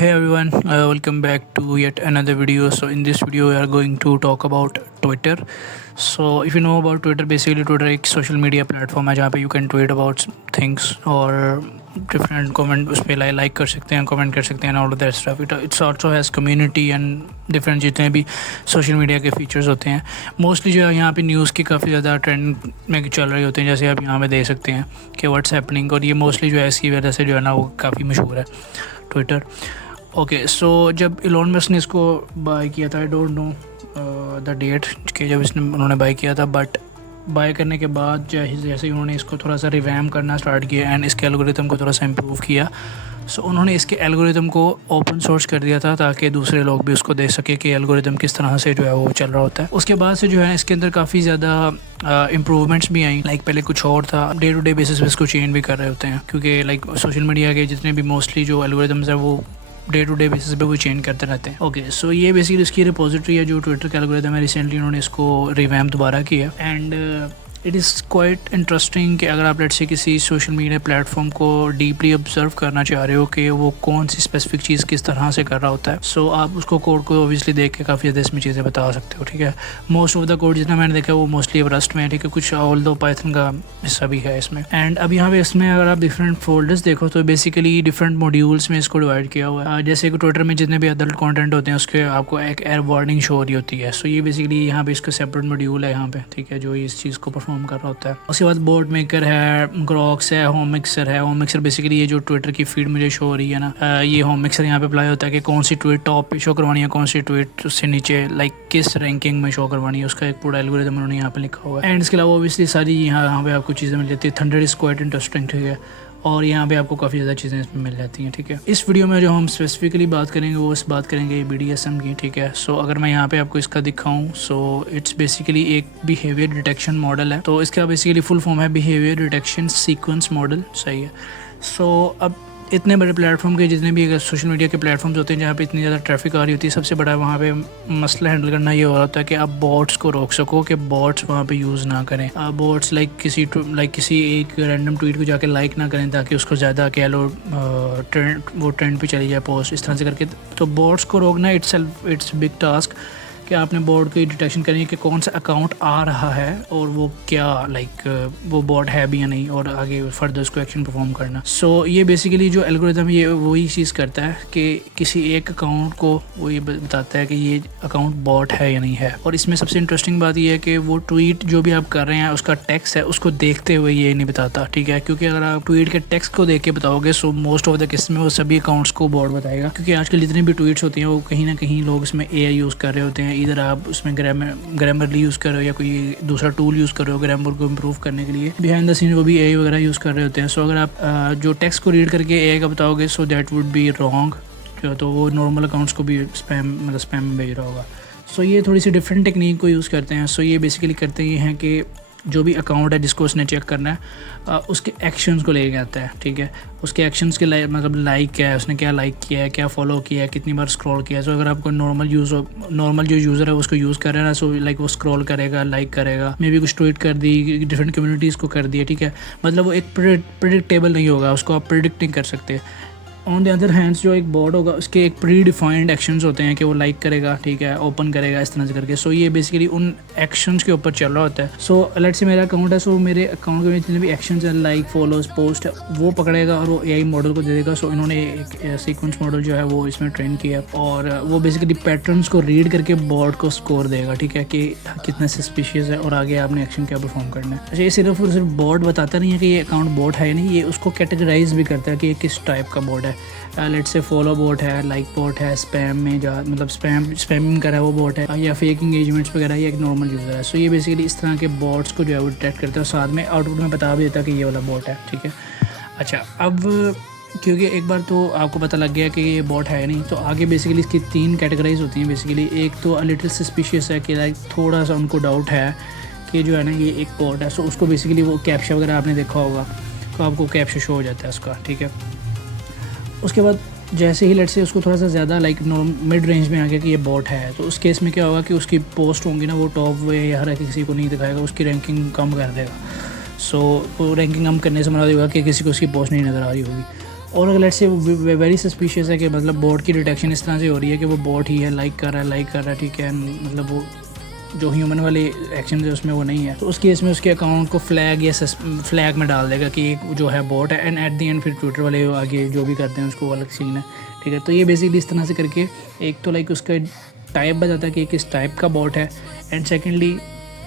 Hey everyone, welcome back to yet another video. So in this video we are going to talk about Twitter. So if you know about Twitter, basically Twitter एक social media platform है जहाँ पे you can tweet about things और different comment उस पर like कर सकते हैं, comment कर सकते हैं and all of that stuff. It's also has community and different जितने भी social media के features होते हैं. Mostly जो है यहाँ पे news की काफ़ी ज़्यादा trend में चल रही होती हैं, जैसे आप यहाँ पे देख सकते हैं कि what's happening, और ये mostly जो है इसकी वजह से जो है ना वो काफ़ी मशहूर है ट्विटर. ओके सो जब इलॉन मस्क ने इसको बाय किया था, I don't know the date कि जब उन्होंने बाय किया था, बट बाय करने के बाद जैसे ही उन्होंने इसको थोड़ा सा रिवैम करना स्टार्ट किया एंड इसके एल्गोरिथम को थोड़ा सा इम्प्रूव किया. सो उन्होंने इसके एल्गोरिथम को ओपन सोर्स कर दिया था ताकि दूसरे लोग भी उसको देख सके कि एल्गोरिथम किस तरह से जो है वो चल रहा होता है. उसके बाद से जो है इसके अंदर काफ़ी ज़्यादा इम्प्रूवमेंट्स भी आई. लाइक पहले कुछ और था, डे टू डे बेसिस पे इसको चेंज भी कर रहे होते हैं क्योंकि लाइक सोशल मीडिया के जितने भी मोस्टली जो एल्गोरिथम्स है वो डे टू डे बेसिस पे वो चेंज करते रहते हैं. ओके सो ये बेसिकली इसकी रिपोजिटरी है जो ट्विटर का एल्गोरिथम है. रिसेंटली उन्होंने इसको रिवैम्प दोबारा किया and it is quite interesting कि अगर आप लेट्स से किसी सोशल मीडिया प्लेटफॉर्म को डीपली ऑब्जर्व करना चाह रहे हो कि वो कौन सी स्पेसिफिक चीज़ किस तरह से कर रहा होता है. सो आप उसको कोड को ओबियसली देख के काफ़ी ज़्यादा इसमें चीज़ें बता सकते हो. ठीक है, मोस्ट ऑफ द कोड जितना मैंने देखा वो मोस्टली रस्ट में है. ठीक है, कुछ ऑल दो पाइथन का हिस्सा भी है इसमें. एंड अब यहाँ पे इसमें अगर आप डिफरेंट फोल्डर्स देखो तो बेसिकली डिफरेंट मॉड्यूल्स में इसको डिवाइड किया हुआ है. जैसे कि ट्विटर में जितने भी अदल्ट कॉन्टेंट होते हैं उसके आपको एक एयर वार्निंग शो हो रही होती है. सो ये बेसिकली यहाँ पे इसका सेपरेट मॉड्यूल है यहाँ पे. ठीक है, जो इस चीज़ को परफॉर्म कर रहा होता है. उसके बाद बोर्ड मेकर है, ग्रॉक्स है, होम मिक्सर है. होम मिक्सर बेसिकली ये जो ट्विटर की फीड मुझे शो हो रही है ना, ये होम मिक्सर यहाँ पे अप्लाई होता है कि कौन सी ट्वीट टॉप पे शो करवानी है, कौन सी ट्वीट उससे नीचे लाइक किस रैंकिंग में शो करवानी है, उसका एक पूरा एल्गोरिथम उन्होंने यहाँ पे लिखा हुआ है. एंड इसके अलावा ओबियसली सारी यहाँ पे आपको चीज़ें मिल जाती है. Thunder is quite interesting. ठीक है, और यहाँ पे आपको काफ़ी ज़्यादा चीज़ें इसमें मिल जाती हैं. ठीक है, इस वीडियो में जो हम स्पेसिफिकली बात करेंगे वो इस बात करेंगे BDSM की. ठीक है, सो अगर मैं यहाँ पे आपको इसका दिखाऊँ, सो इट्स बेसिकली एक बिहेवियर डिटेक्शन मॉडल है. तो इसका बेसिकली फुल फॉर्म है बिहेवियर डिटेक्शन सीक्वेंस मॉडल. सही है. सो अब इतने बड़े प्लेटफॉर्म के जितने भी अगर सोशल मीडिया के प्लेटफॉर्म्स होते हैं जहाँ पे इतनी ज़्यादा ट्रैफिक आ रही होती है, सबसे बड़ा वहाँ पे मसला हैंडल करना ये हो रहा होता है कि आप बॉट्स को रोक सको कि बॉट्स वहाँ पे यूज़ ना करें. बॉट्स लाइक किसी एक रैंडम ट्वीट को जाके लाइक ना करें ताकि उसको ज़्यादा कह लो ट्रेंड पे चली जाए पोस्ट, इस तरह से करके. तो बॉट्स को रोकना इट्स बिग टास्क कि आपने बोर्ड की डिटेक्शन करनी है कि कौन सा अकाउंट आ रहा है और वो क्या वो बॉट है भी या नहीं, और आगे फर्दर उसको एक्शन परफॉर्म करना. सो ये बेसिकली जो एल्गोरिथम ये वही चीज़ करता है कि किसी एक अकाउंट को वो ये बताता है कि ये अकाउंट बॉट है या नहीं है. और इसमें सबसे इंटरेस्टिंग बात ये है कि वो ट्वीट जो भी आप कर रहे हैं उसका टेक्स्ट है उसको देखते हुए ये नहीं बताता. ठीक है, क्योंकि अगर आप ट्वीट के टेक्स्ट को देख के बताओगे so most of the case में वो सभी अकाउंट्स को बॉट बताएगा, क्योंकि आजकल जितनी भी ट्वीट्स होती हैं वो कहीं ना कहीं लोग इसमें AI यूज़ कर रहे होते हैं. इधर आप उसमें ग्रामरली यूज़ कर रहे हो या कोई दूसरा टूल यूज़ कर रहे हो ग्रामर को इम्प्रूव करने के लिए. बिहाइंड द सीन वो भी AI वगैरह यूज़ कर रहे होते हैं. सो अगर आप जो टेक्स्ट को रीड करके AI का बताओगे so that would be wrong, तो वो नॉर्मल अकाउंट्स को भी स्पैम में भेज रहा होगा. सो ये थोड़ी सी डिफरेंट टेक्निक को यूज़ करते हैं. सो ये बेसिकली करते ये हैं कि जो भी अकाउंट है जिसको उसने चेक करना है उसके एक्शंस को लेके आता है. ठीक है, उसके एक्शंस के लाइक क्या है, उसने क्या लाइक किया है, क्या फॉलो किया है, कितनी बार स्क्रॉल किया है. सो अगर आपको नॉर्मल जो यूज़र है उसको यूज़ कर रहे हैं ना, सो लाइक वो स्क्रॉल करेगा, लाइक करेगा, मे भी कुछ ट्वीट कर दी, डिफरेंट कम्युनिटीज़ को कर दिया. ठीक है, मतलब वो एक प्रिडिक्टेबल नहीं होगा, उसको आप प्रिडिक्ट नहीं कर सकते. ऑन द अदर हैंड्स जो एक बॉट होगा उसके एक प्री डिफाइंड एक्शंस होते हैं कि वो लाइक करेगा, ठीक है, ओपन करेगा, इस तरह से करके. सो ये बेसिकली उन एक्शंस के ऊपर चल रहा होता है. सो लेट्स से मेरा अकाउंट है, सो मेरे अकाउंट के जितने भी एक्शंस हैं लाइक फॉलोज पोस्ट वो पकड़ेगा और वो AI मॉडल को दे देगा. सो इन्होंने एक सीक्वेंस मॉडल जो है वो इसमें ट्रेन किया और वो बेसिकली पैटर्न्स को रीड करके बॉट को स्कोर देगा. ठीक है, कि कितना सस्पिशियस है और आगे आपने एक्शन क्या परफॉर्म करना है. अच्छा, ये सिर्फ और सिर्फ बॉट बताता नहीं है कि ये अकाउंट बॉट है या नहीं, ये उसको कैटेगराइज भी करता है कि ये किस टाइप का बॉट है. लेट्स से फॉलो बॉट है, लाइक बॉट है, स्पैम में मतलब स्पैमिंग कर रहा है वो बॉट है, या फेक इंगेजमेंट्स वगैरह, ये एक नॉर्मल यूज़र है. सो ये बेसिकली इस तरह के बॉट्स को जो है वो डिटेक्ट करता है और साथ में आउटपुट में बता भी देता है कि ये वाला बॉट है. ठीक है, अच्छा, अब क्योंकि एक बार तो आपको पता लग गया कि ये बॉट है नहीं, तो आगे बेसिकली इसकी 3 कैटेगरीज होती हैं. बेसिकली एक तो लिटिल सस्पिशियस है कि लाइक थोड़ा सा उनको डाउट है कि जो है ना ये एक बॉट है. सो उसको बेसिकली वो कैप्चा वगैरह आपने देखा होगा तो आपको कैप्चा शो हो जाता है उसका. ठीक है, उसके बाद जैसे ही लेट्स से उसको थोड़ा सा ज़्यादा लाइक मिड रेंज में आ गया कि ये बॉट है, तो उस केस में क्या होगा कि उसकी पोस्ट होंगी ना वो टॉप वे या हर किसी को नहीं दिखाएगा, उसकी रैंकिंग कम कर देगा. सो वो रैंकिंग कम करने से मना होगा कि किसी को उसकी पोस्ट नहीं नज़र आ रही होगी. और अगर लेट्स से वेरी सस्पिशियस है कि मतलब बॉट की डिटेक्शन इस तरह से हो रही है कि वो बॉट ही है, लाइक कर रहा है, ठीक है, मतलब वो जो ह्यूमन वाले एक्शन है उसमें वो नहीं है, तो उस केस में उसके अकाउंट को फ्लैग या फ्लैग में डाल देगा कि एक जो है बॉट है, एंड एट द एंड फिर ट्विटर वाले आगे जो भी करते हैं उसको अलग सीन है, ठीक है। तो ये बेसिकली इस तरह से करके एक तो लाइक उसका टाइप बताता है कि किस टाइप का बॉट है, एंड सेकेंडली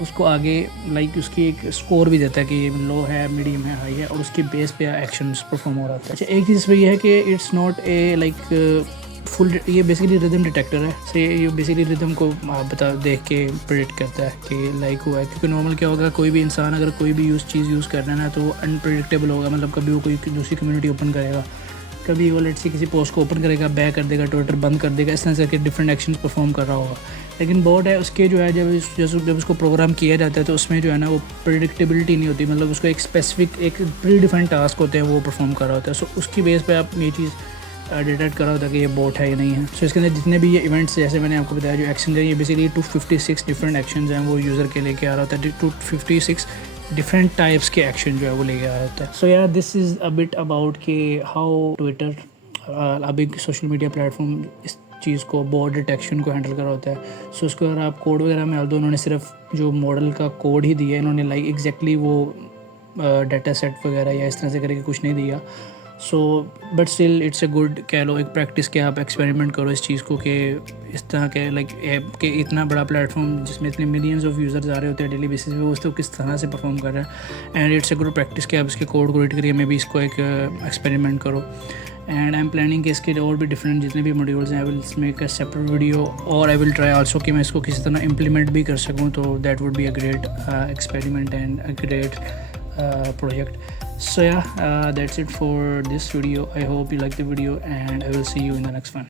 उसको आगे लाइक उसकी एक स्कोर भी देता है कि ये लो है, मीडियम है, हाई है, और उसके बेस पे एक्शंस परफॉर्म हो रहा है। अच्छा, एक चीज़ पे ये है कि it's not a like full, ये बेसिकली रिदम डिटेक्टर है, से ये बेसिकली रिदम को देख के प्रेडिक्ट करता है कि लाइक हुआ है, क्योंकि नॉर्मल क्या होगा, कोई भी इंसान अगर कोई भी चीज़ यूज़ कर रहा है ना तो अनप्रेडिक्टेबल होगा, मतलब कभी वो कोई दूसरी कम्युनिटी ओपन करेगा, कभी वो लेट्स से किसी पोस्ट को ओपन करेगा, बैक कर देगा, ट्विटर बंद कर देगा, इस तरह से करके डिफरेंट एक्शंस परफॉर्म कर रहा होगा। लेकिन बॉट है उसके जो है जब उसको प्रोग्राम किया जाता है तो उसमें जो है ना वो प्रेडिक्टेबिलिटी नहीं होती, मतलब उसको एक स्पेसिफिक एक प्री डिफाइंड टास्क होते हैं वो परफॉर्म कर रहा होता है। सो उसकी बेस पे आप ये चीज़ डिटेक्ट करा होता है कि ये बॉट है या नहीं है। सो इसके अंदर जितने भी ये इवेंट्स जैसे मैंने आपको बताया जो एक्शन है, ये बेसिकली 256 डिफरेंट एक्शन हैं वो यूज़र के लेके आ रहा होता है, 256 डिफरेंट टाइप्स के एक्शन जो है वो लेके आ रहा होता है। सो यार this is a bit about कि हाउ ट्विटर अभी सोशल मीडिया प्लेटफॉर्म इस चीज़ को बॉट डिटेक्शन को हैंडल करा होता है। सो उसको अगर आप कोड वगैरह में डाल दो, उन्होंने सिर्फ जो मॉडल का कोड ही दिया है, इन्होंने लाइक एग्जैक्टली वो डाटा सेट वगैरह या इस तरह से करके कुछ नहीं दिया। So but still it's a good, कह लो एक प्रैक्टिस के आप एक्सपेरिमेंट करो इस चीज़ को कि इस तरह के लाइक ऐप के इतना बड़ा प्लेटफॉर्म जिसमें इतने मिलियंस ऑफ यूज़र्स आ रहे होते हैं डेली बेसिस पे, वो उसको किस तरह से परफॉर्म कर रहा है, and it's a good practice कि आप इसके कोड को रीड करिए, मैं भी इसको एक एक्सपेरिमेंट करो। एंड आई एम प्लानिंग कि इसके और भी डिफरेंट जितने भी मॉड्यूल्स हैं I will make a separate video, और आई विल ट्राई आल्सो कि मैं इसको किसी तरह इम्प्लीमेंट भी कर सकूँ, तो that would be a great experiment and a great project. So yeah, that's it for this video. I hope you like the video and I will see you in the next one.